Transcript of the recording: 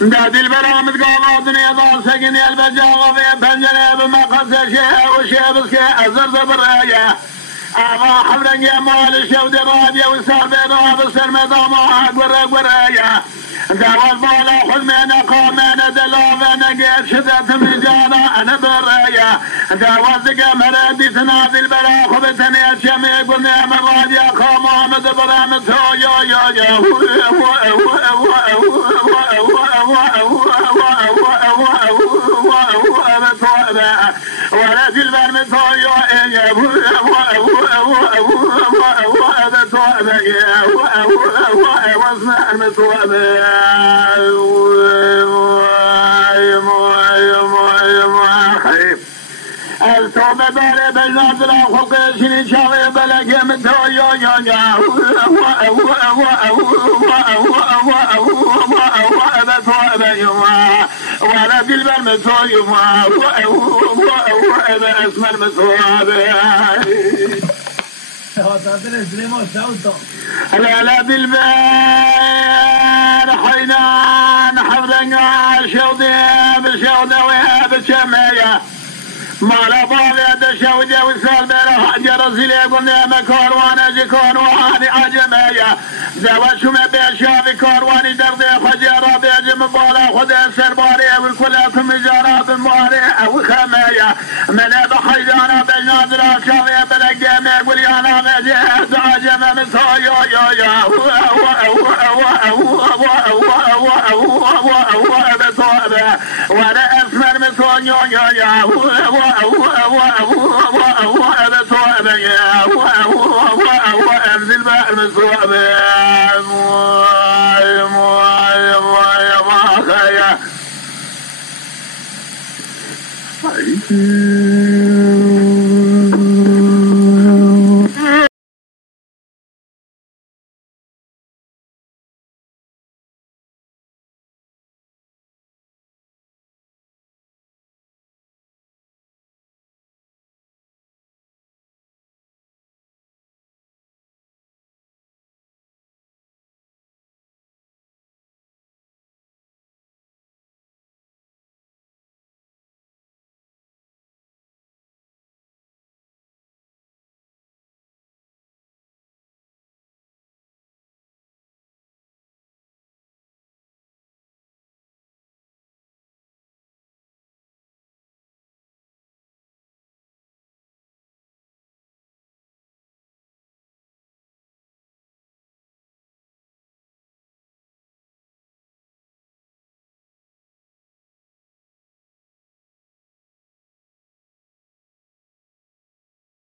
دادي البرامج قالوا دنيا ضال سقني البجاغة في بنجرة بمقص شيء وشيء بسكي أزرز بالراية أما حبرن يا مال الشود الرادية وصار بيضا بسر مضامة قراية دعوة البالة خذ من قامنا دلافنا قيد شدت مجانا أنا برايا دعوة ذكا مرادي تنادي البلا خبتني الشمي قلنا مرادي قام مدبرا متو يا ولا في البر متو واسمع المتوابع التوبة بالي بالناظرة خلق شني شاوي بلق من تويو ولا في البر متويو اسم المتوابع لا بالبال حينان حفظنا بشودة وبشمية ما لا بالي دشودة وسالبة حجر زلي قلنا مكار وانا جكار واني عجمية زواج شمع بيشافي كار واني دردي خجرة بيجم بالا خدا سرباري والكلكم جارة بماري وخمية من بحيدانا بالنادرة شافي بلقيمي وليانا مجيد عجم من صايا وانا اسمر من صايا انزل بقى المصوبة يا